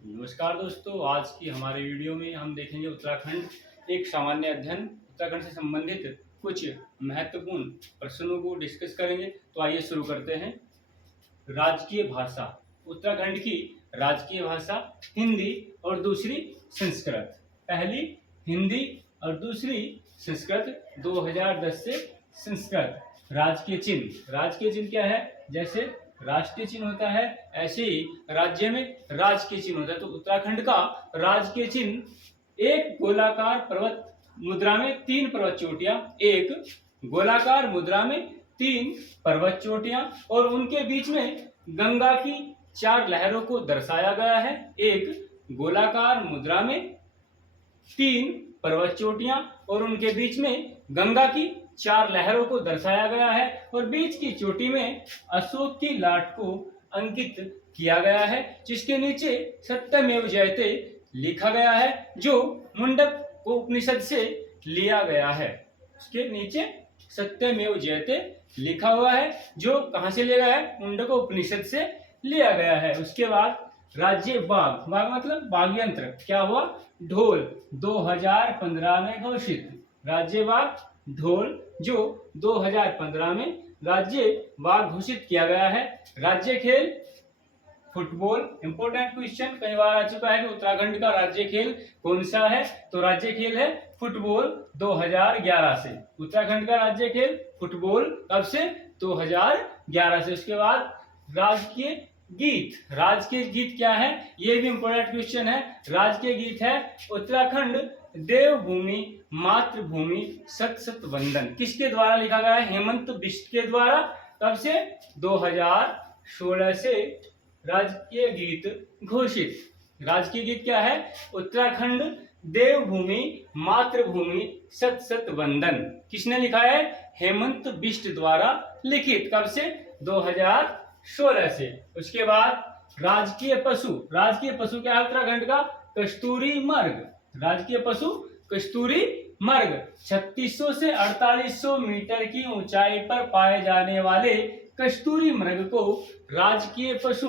नमस्कार दोस्तों, आज की हमारे वीडियो में हम देखेंगे उत्तराखंड एक सामान्य अध्ययन। उत्तराखंड से संबंधित कुछ महत्वपूर्ण प्रश्नों को डिस्कस करेंगे। तो आइए शुरू करते हैं। राजकीय भाषा। उत्तराखंड की राजकीय भाषा हिंदी और दूसरी संस्कृत। पहली हिंदी और दूसरी संस्कृत। 2010 से संस्कृत। राजकीय चिन्ह क्या है? जैसे राष्ट्रीय चिन्ह होता है, ऐसे ही राज्य में राजकीय चिन्ह होता है। तो उत्तराखंड का राजकीय चिन्ह एक गोलाकार पर्वत मुद्रा में 3 पर्वत चोटियां, एक गोलाकार मुद्रा में 3 पर्वत चोटियां और उनके बीच में गंगा की 4 लहरों को दर्शाया गया है। एक गोलाकार मुद्रा में 3 पर्वत चोटियां और उनके बीच में गंगा की 4 लहरों को दर्शाया गया है और बीच की चोटी में अशोक की लाट को अंकित किया गया है, जिसके नीचे सत्यमेव जयते लिखा गया है, जो मुंडक उपनिषद से लिया गया है। उसके नीचे सत्यमेव जयते लिखा हुआ है, जो कहां से लिया गया है? मुंडक उपनिषद से लिया गया है। उसके बाद राज्य बाघ मतलब बाघ यंत्र क्या हुआ? ढोल 2015 में घोषित। राज्य बाघ ढोल जो 2015 में राज्य बाघ घोषित किया गया है। राज्य खेल फुटबॉल। इंपोर्टेंट क्वेश्चन कई बार आ चुका है कि उत्तराखंड का राज्य खेल कौन सा है? तो राज्य खेल है फुटबॉल 2011 से। उत्तराखंड का राज्य खेल फुटबॉल कब से? 2011 से। उसके बाद राजकीय गीत क्या है? ये भी इंपोर्टेंट क्वेश्चन है। राजकीय गीत है उत्तराखंड देवभूमि मातृभूमि सत सत वंदन। किसके द्वारा लिखा गया है? हेमंत बिष्ट के द्वारा। कब से? 2016 से राजकीय गीत घोषित। राजकीय गीत क्या है? उत्तराखंड देवभूमि मातृभूमि सत सत वंदन। किसने लिखा है? हेमंत बिष्ट द्वारा लिखित। कब से? 2016 से। उसके बाद राजकीय पशु क्या है उत्तराखंड का? कस्तूरी मृग। राजकीय पशु कस्तूरी मृग 3600 से 4800 मीटर की ऊंचाई पर पाए जाने वाले कस्तूरी मृग को राजकीय पशु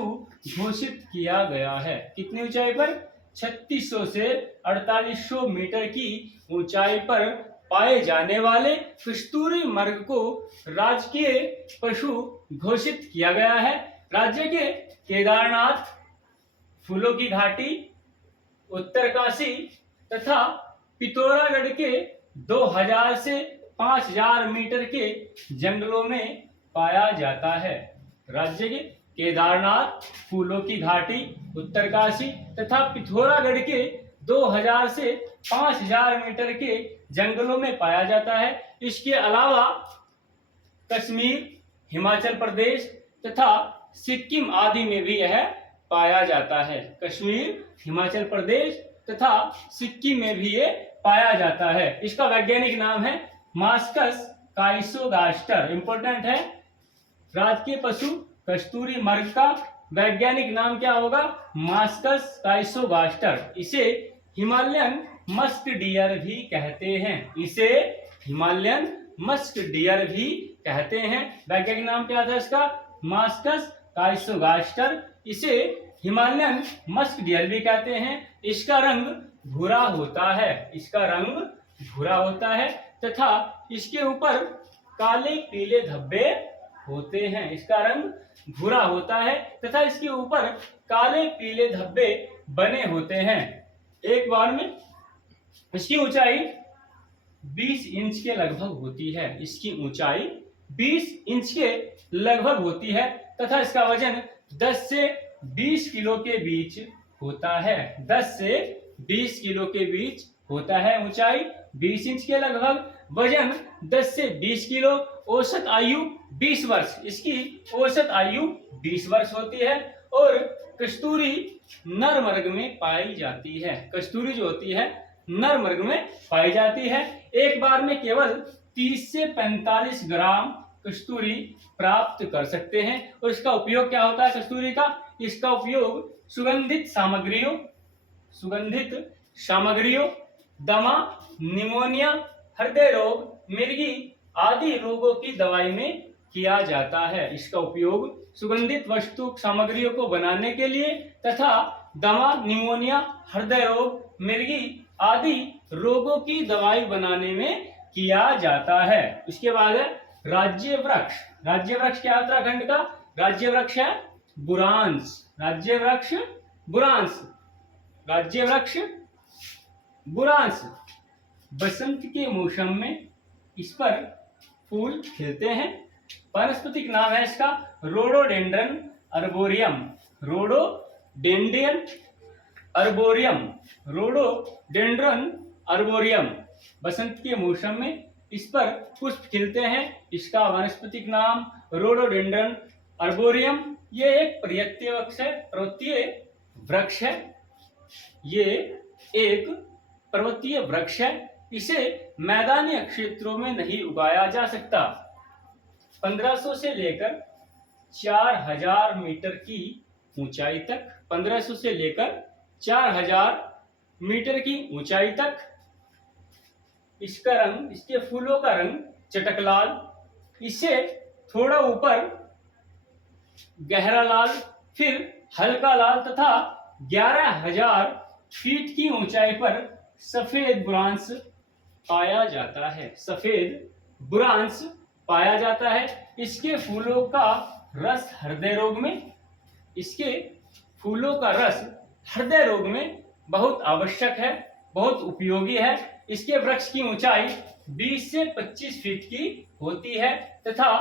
घोषित किया गया है। कितनी ऊंचाई पर? 3600 से 4800 मीटर की ऊंचाई पर पाए जाने वाले कस्तूरी मृग को राजकीय पशु घोषित किया गया है। राज्य के केदारनाथ, फूलों की घाटी, उत्तरकाशी तथा पिथौरागढ़ के 2000 से 5000 मीटर के जंगलों में पाया जाता है। राज्य के केदारनाथ, फूलों की घाटी, उत्तरकाशी तथा पिथौरागढ़ के 2000 से 5000 मीटर के जंगलों में पाया जाता है। इसके अलावा कश्मीर, हिमाचल प्रदेश तथा सिक्किम आदि में भी यह पाया जाता है। कश्मीर, हिमाचल प्रदेश तथा सिक्किम में भी ये पाया जाता है। इसका वैज्ञानिक नाम है मास्कस काइसोगास्टर। इंपोर्टेंट है। राजकीय पशु कस्तूरी मृग का वैज्ञानिक नाम क्या होगा? मास्कस काइसोगास्टर। इसे हिमालयन मस्क डियर भी कहते हैं। इसे हिमालयन मस्क डियर भी कहते हैं। वैज्ञानिक नाम क्या था इसका? मास्कस काइसोगास्टर। इसे हिमालयन मस्क डियर भी कहते हैं। इसका रंग भूरा होता है। इसका रंग भूरा होता है तथा इसके ऊपर काले पीले धब्बे होते हैं। इसका रंग भूरा होता है तथा इसके ऊपर काले पीले धब्बे बने होते हैं। एक बार में इसकी ऊंचाई 20 इंच के लगभग होती है। इसकी ऊंचाई 20 इंच के लगभग होती है तथा इसका वजन 10 से 20 किलो के बीच होता है। 10 से 20 किलो के बीच होता है। ऊंचाई 20 इंच के लगभग, वजन 10 से 20 किलो, औसत आयु 20 वर्ष। इसकी औसत आयु 20 वर्ष होती है और कस्तूरी नर मृग में पाई जाती है। कस्तूरी जो होती है नर मृग में पाई जाती है। एक बार में केवल 30 से 45 ग्राम कस्तूरी प्राप्त कर सकते हैं। और इसका उपयोग क्या होता है कस्तूरी का? इसका उपयोग सुगंधित सामग्रियों, दमा, निमोनिया, हृदय रोग, मिर्गी आदि रोगों की दवाई में किया जाता है। इसका उपयोग सुगंधित वस्तु सामग्रियों को बनाने के लिए तथा दमा, निमोनिया, हृदय रोग, मिर्गी आदि रोगों की दवाई बनाने में किया जाता है। उसके बाद है राज्य वृक्ष। राज्य वृक्ष क्या है उत्तराखंड का? राज्य वृक्ष है बुरांस। राज्य वृक्ष बुरांस। राज्य वृक्ष बुरांस। बसंत के मौसम में इस पर फूल खिलते हैं। वानस्पतिक नाम है इसका rhododendron arboreum. Rhododendron arboreum. Rhododendron arboreum. बसंत के मौसम में इस पर पुष्प खिलते हैं। इसका वानस्पतिक नाम रोडोडेंड्रन अर्बोरियम। ये एक पर्वतीय वृक्ष है। पर्वतीय वृक्ष है। ये एक पर्वतीय वृक्ष है। इसे मैदानी क्षेत्रों में नहीं उगाया जा सकता। 1500 से लेकर 4000 मीटर की ऊंचाई तक, 1500 से लेकर 4000 मीटर की ऊंचाई तक इसका रंग, इसके फूलों का रंग चटक लाल, इससे थोड़ा ऊपर गहरा लाल, फिर हल्का लाल तथा 11000 फीट की ऊंचाई पर सफेद बुरांस पाया जाता है। सफेद बुरांस पाया जाता है। इसके फूलों का रस हृदय रोग में, इसके फूलों का रस हृदय रोग में बहुत आवश्यक है, बहुत उपयोगी है। इसके वृक्ष की ऊंचाई 20 से 25 फीट की होती है तथा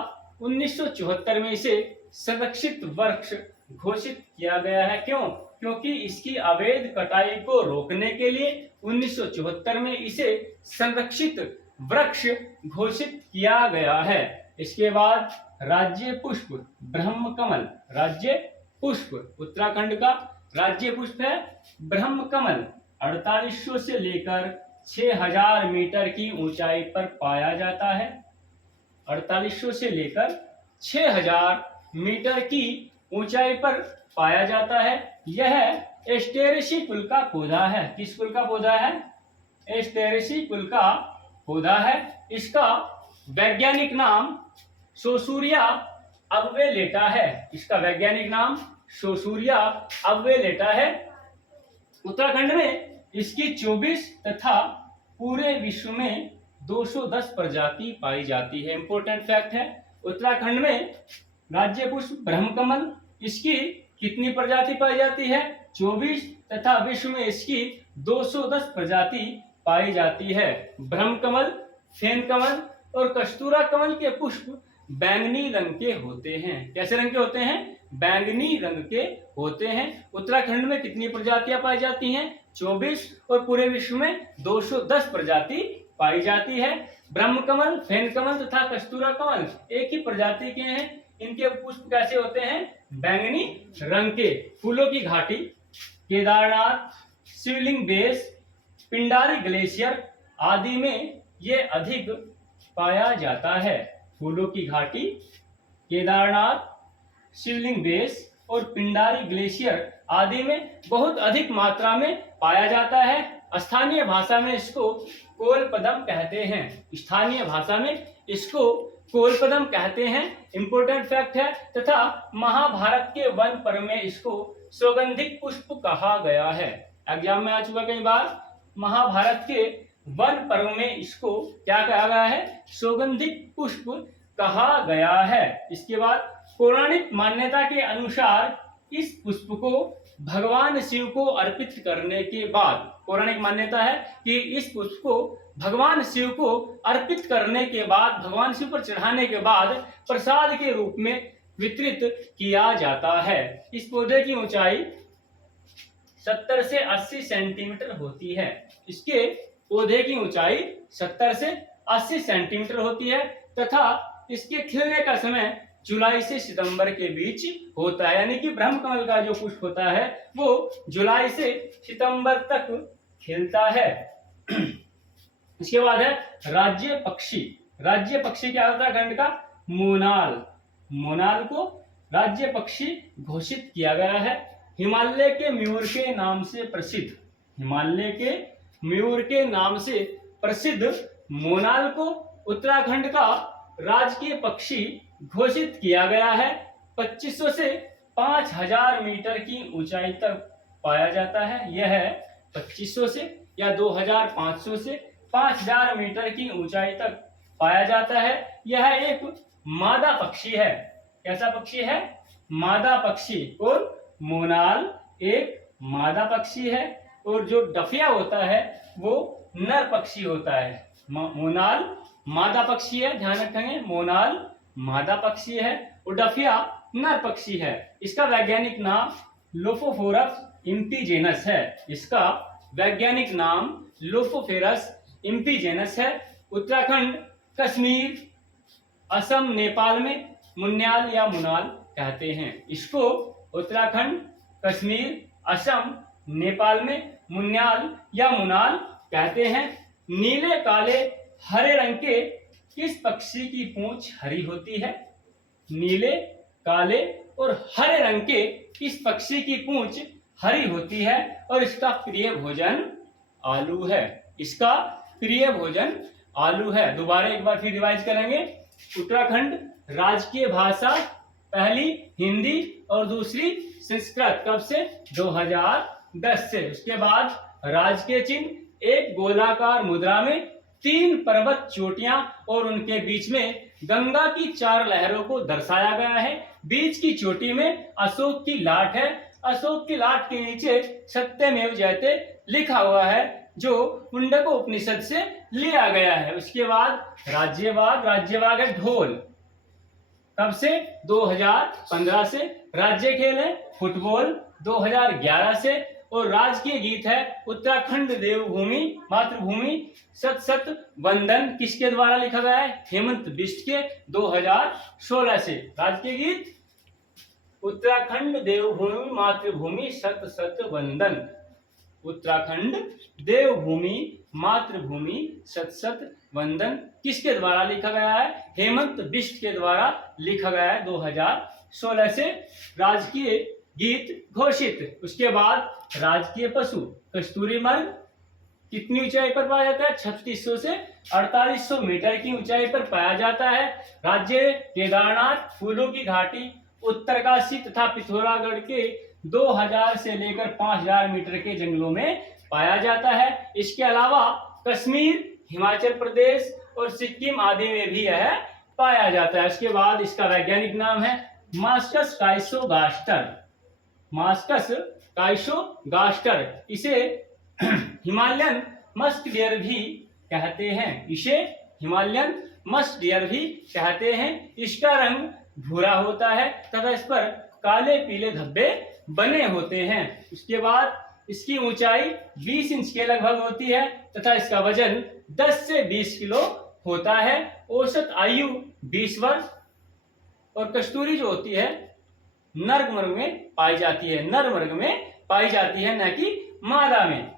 1974 में इसे संरक्षित वृक्ष घोषित किया गया है। क्यों? क्योंकि इसकी अवैध कटाई को रोकने के लिए 1974 में इसे संरक्षित वृक्ष घोषित किया गया है। इसके बाद राज्य पुष्प ब्रह्मकमल। राज्य पुष्प उत्तराखंड का राज्य पुष्प है ब्रह्मकमल। 4800 से लेकर 6000 मीटर की ऊंचाई पर पाया जाता है। 4800 से लेकर 6000 मीटर की ऊंचाई पर पाया जाता है। यह एस्टेरेसी कुल का पौधा है। किस कुल का पौधा है? एस्टेरेसी कुल का पौधा है। इसका वैज्ञानिक नाम सोसूरिया अब्वेलेटा है। इसका वैज्ञानिक नाम सोसूरिया अब्वेलेटा है। उत्तराखंड में इसकी 24 तथा पूरे विश्व में 210 प्रजाति पाई जाती है। इंपॉर्टेंट फैक्ट है, उत्तराखंड में राज्य पुष्प ब्रह्मकमल, इसकी कितनी प्रजाति पाई जाती है? 24 तथा विश्व में इसकी 210 प्रजाति पाई जाती है। ब्रह्मकमल, फेन कमल और कस्तूरा कमल के पुष्प बैंगनी रंग के होते हैं। कैसे रंग के होते हैं? बैंगनी रंग के होते हैं। उत्तराखंड में कितनी प्रजातियां पाई जाती हैं? 24 और पूरे विश्व में 210 प्रजाति पाई जाती है। ब्रह्मकमल, फेन कमल तथा कस्तूरा कमल एक ही प्रजाति के हैं। इनके पुष्प कैसे होते हैं? बैंगनी रंग के। फूलों की घाटी केदारनाथ, शिवलिंग बेस, पिंडारी ग्लेशियर आदि में ये अधिक पाया जाता है। फूलों की घाटी केदारनाथ, शिवलिंग बेस और पिंडारी ग्लेशियर आदि में बहुत अधिक मात्रा में पाया जाता है। स्थानीय भाषा में इसको कोलपदम कहते हैं। स्थानीय भाषा में इसको कोलपदम कहते हैं। इंपोर्टेंट फैक्ट है। तथा महाभारत के वन पर्व में इसको सौगंधिक पुष्प कहा गया है। एग्जाम में आ चुका कई बार। महाभारत के वन पर्व में इसको क्या कहा गया है? सौगंधिक पुष्प कहा गया है। इसके बाद पौराणिक मान्यता के अनुसार इस पुष्प को भगवान शिव को अर्पित करने के बाद, पौराणिक मान्यता है कि इस पुष्प को भगवान शिव को अर्पित करने के बाद, भगवान शिव पर चढ़ाने के बाद प्रसाद के रूप में वितरित किया जाता है। इस पौधे की ऊंचाई 70 से 80 सेंटीमीटर होती है। इसके पौधे की ऊंचाई 70 से 80 सेंटीमीटर होती है तथा इसके खिलने का समय जुलाई से सितंबर के बीच होता है। यानी कि ब्रह्मकमल का जो पुष्प होता है वो जुलाई से सितंबर तक खिलता है। इसके बाद है राज्य पक्षी। राज्य पक्षी क्या होता है? उत्तराखंड का मोनाल। मोनाल को राज्य पक्षी घोषित किया गया है। हिमालय के मयूर के नाम से प्रसिद्ध, हिमालय के मयूर के नाम से प्रसिद्ध मोनाल को उत्तराखंड का राजकीय पक्षी घोषित किया गया है। 2500 से 5000 मीटर की ऊंचाई तक पाया जाता है। यह 2500 से या 2500 से 5000 मीटर की ऊंचाई तक पाया जाता है। यह एक मादा पक्षी है। कैसा पक्षी है? मादा पक्षी। और मोनाल एक मादा पक्षी है और जो डफिया होता है वो नर पक्षी होता है। मोनाल मादा पक्षी है, ध्यान रखेंगे, मोनाल मादा पक्षी है और डफिया नर पक्षी है। इसका वैज्ञानिक नाम लोफोफोरस इम्पीजेनस है। इसका वैज्ञानिक नाम लोफोफोरस इम्पीजेनस है। उत्तराखंड, कश्मीर, असम, नेपाल में मुन्याल या मुनाल कहते हैं। इसको उत्तराखंड, कश्मीर, असम, नेपाल में मुन्याल या मुनाल कहते हैं। नीले, काले, हरे रंग के किस पक्षी की पूंछ हरी होती है? नीले, काले और हरे रंग के किस पक्षी की पूंछ हरी होती है और इसका प्रिय भोजन आलू है। इसका प्रिय भोजन आलू है। दोबारा एक बार फिर रिवाइज करेंगे। उत्तराखंड राजकीय भाषा पहली हिंदी और दूसरी संस्कृत। कब से? 2010 से। उसके बाद राजकीय चिन्ह एक गोलाकार मुद्रा में 3 पर्वत चोटियां और उनके बीच में गंगा की 4 लहरों को दर्शाया गया है। बीच की चोटी में अशोक की लाट है। अशोक की लाट के नीचे सत्यमेव जयते लिखा हुआ है जो मुंडक उपनिषद से लिया गया है। उसके बाद राज्यवाग। राज्यवाग है ढोल। कब से? 2015 से। राज्य खेल है फुटबॉल 2011 से। और राजकीय गीत है उत्तराखंड देवभूमि मातृभूमि सत सत वंदन। किसके द्वारा लिखा गया है? हेमंत बिष्ट के 2016 से। राजकीय गीत उत्तराखंड देवभूमि मातृभूमि सत सत वंदन। उत्तराखंड देवभूमि मातृभूमि सत सत वंदन किसके द्वारा लिखा गया है? हेमंत बिष्ट के द्वारा लिखा गया है 2016 से। राजकीय गीत घोषित। उसके बाद राजकीय पशु कस्तूरी मृग कितनी ऊंचाई पर पाया जाता है? 3600 से 4800 मीटर की ऊंचाई पर पाया जाता है। राज्य केदारनाथ, फूलों की घाटी, उत्तरकाशी तथा पिथौरागढ़ के 2000 से लेकर 5000 मीटर के जंगलों में पाया जाता है। इसके अलावा कश्मीर, हिमाचल प्रदेश और सिक्किम आदि में भी यह पाया जाता है। उसके बाद इसका वैज्ञानिक नाम है मास्कस काइसोगास्टर। मास्कस काइसोगास्टर। इसे हिमालयन मस्क डियर भी कहते हैं। इसे हिमालयन मस्क डियर भी कहते हैं। इसका रंग भूरा होता है तथा इस पर काले पीले धब्बे बने होते हैं। उसके बाद इसकी ऊंचाई 20 इंच के लगभग होती है तथा इसका वजन 10 से 20 किलो होता है। औसत आयु 20 वर्ष। और कस्तूरी जो होती है नर मृग में पाई जाती है। नर मृग में पाई जाती है, न कि मादा में।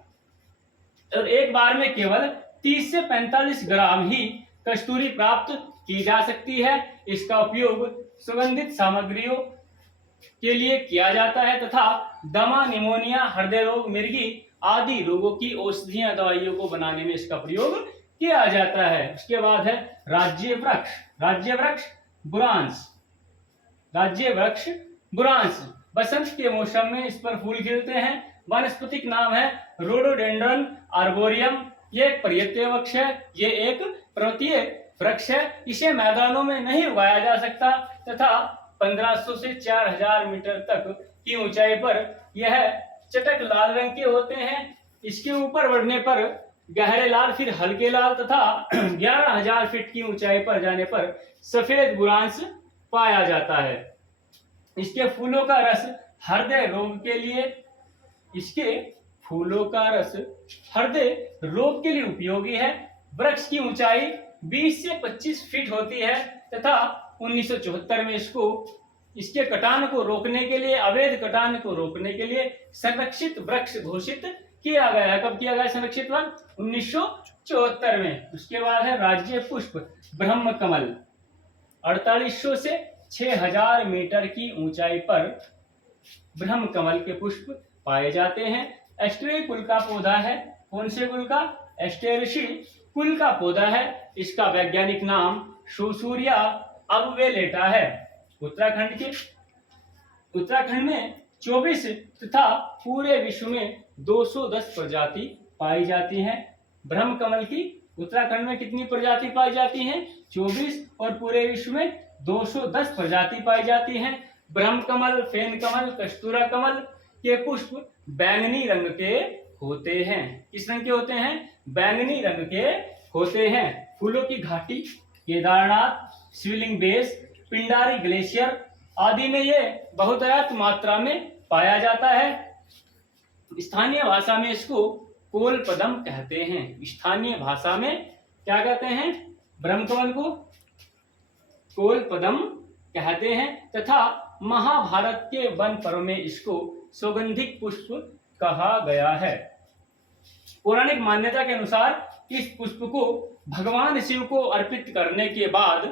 और एक बार में केवल 30 से 45 ग्राम ही कस्तूरी प्राप्त की जा सकती है। इसका उपयोग सुगंधित सामग्रियों के लिए किया जाता है तथा दमा, निमोनिया, हृदय रोग, मिर्गी आदि रोगों की औषधियां दवाइयों को बनाने में इसका प्रयोग किया जाता है। उसके बाद है राज्य वृक्ष। राज्य वृक्ष बुरांश। राज्य वृक्ष बुरांश। बसंत के मौसम में इस पर फूल खिलते हैं। वानस्पतिक नाम है रोडोडेंड्रन आर्बोरियम। ये एक पर्वतीय वृक्ष है। ये एक पर्वतीय वृक्ष है। इसे मैदानों में नहीं उगाया जा सकता तथा 1500 से 4000 मीटर तक की ऊंचाई पर यह चटक लाल रंग के होते हैं। इसके ऊपर बढ़ने पर गहरे लाल, फिर हल्के लाल तथा 11000 फीट की ऊंचाई पर जाने पर सफेद बुरांश पाया जाता है। इसके फूलों का रस हृदय रोग के लिए उपयोगी है। वृक्ष की ऊंचाई 20 से 25 फीट होती है तथा 1974 में इसके कटान को रोकने के लिए, अवैध कटान को रोकने के लिए संरक्षित वृक्ष घोषित किया गया है। कब किया गया संरक्षित वृक्ष? 1974 में। उसके बाद है राज्य पुष्प ब्रह्म कमल। 4800 से 6000 मीटर की ऊंचाई पर ब्रह्म कमल के पुष्प पाए जाते हैं। एस्टेरेसी कुल का पौधा है। कौन से कुल का? एस्टेरेसी कुल का पौधा है। इसका वैज्ञानिक नाम सोसूरिया अबवेलेटा है। उत्तराखंड में 24 तथा पूरे विश्व में 210 प्रजाति पाई जाती हैं। ब्रह्म कमल की उत्तराखंड में कितनी प्रजाति पाई जाती हैं? 24 और पूरे विश्व में 210 प्रजाति पाई जाती हैं। ब्रह्म कमल, फेन कमल, कस्तूरा कमल के पुष्प बैंगनी रंग के होते हैं। किस रंग के होते हैं? बैंगनी रंग के होते हैं। फूलों की घाटी केदारनाथ, शिवलिंग बेस, पिंडारी ग्लेशियर आदि में ये बहुतायत मात्रा में पाया जाता है। स्थानीय भाषा में इसको कोलपदम कहते हैं। स्थानीय भाषा में क्या कहते हैं? ब्रह्मकमल को कोलपदम कहते हैं तथा महाभारत के वन पर्व में इसको सौगंधिक पुष्प कहा गया है। पौराणिक मान्यता के अनुसार इस पुष्प को भगवान शिव को अर्पित करने के बाद,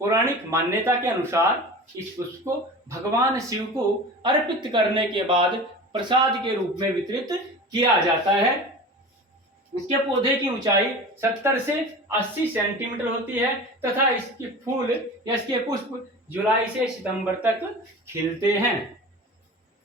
पौराणिक मान्यता के अनुसार इस पुष्प को भगवान शिव को अर्पित करने के बाद प्रसाद के रूप में वितरित किया जाता है। इसके पौधे की ऊंचाई 70 से 80 सेंटीमीटर होती है तथा इसके फूल या इसके पुष्प जुलाई से सितंबर तक खिलते हैं।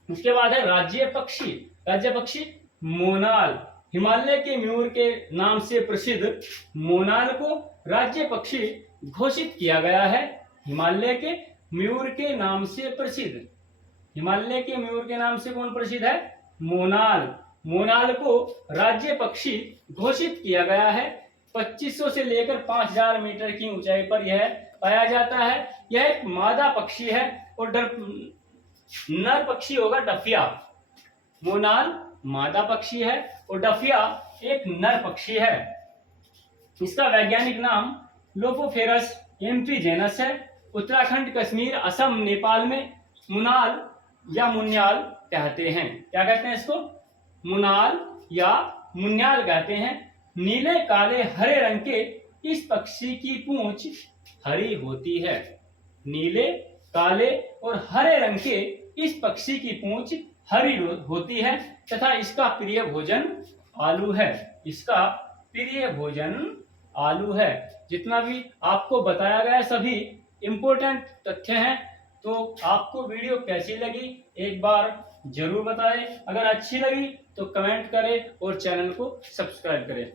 उसके बाद है राज्य पक्षी। राज्य पक्षी मोनाल। हिमालय के मयूर के नाम से प्रसिद्ध मोनाल को राज्य पक्षी घोषित किया गया है। हिमालय के मयूर के नाम से प्रसिद्ध, हिमालय के मयूर के नाम से कौन प्रसिद्ध है? मोनाल। मोनाल को राज्य पक्षी घोषित किया गया है। 2500 से लेकर 5000 मीटर की ऊंचाई पर यह पाया जाता है। यह एक मादा पक्षी है और नर पक्षी होगा डफिया। मोनाल मादा पक्षी है और डफिया एक नर पक्षी है। इसका वैज्ञानिक नाम लोफोफेरस एम्फीजेनस है। उत्तराखंड, कश्मीर, असम, नेपाल में मुनाल या मुन्याल कहते हैं। क्या कहते हैं इसको? मुनाल या मुन्याल कहते हैं। नीले, काले, हरे रंग के इस पक्षी की पूंछ हरी होती है। नीले, काले और हरे रंग के इस पक्षी की पूंछ हरी होती है तथा इसका प्रिय भोजन आलू है। इसका प्रिय भोजन आलू है। जितना भी आपको बताया गया सभी इंपॉर्टेंट तथ्य हैं। तो आपको वीडियो कैसी लगी एक बार जरूर बताएं। अगर अच्छी लगी तो कमेंट करें और चैनल को सब्सक्राइब करें।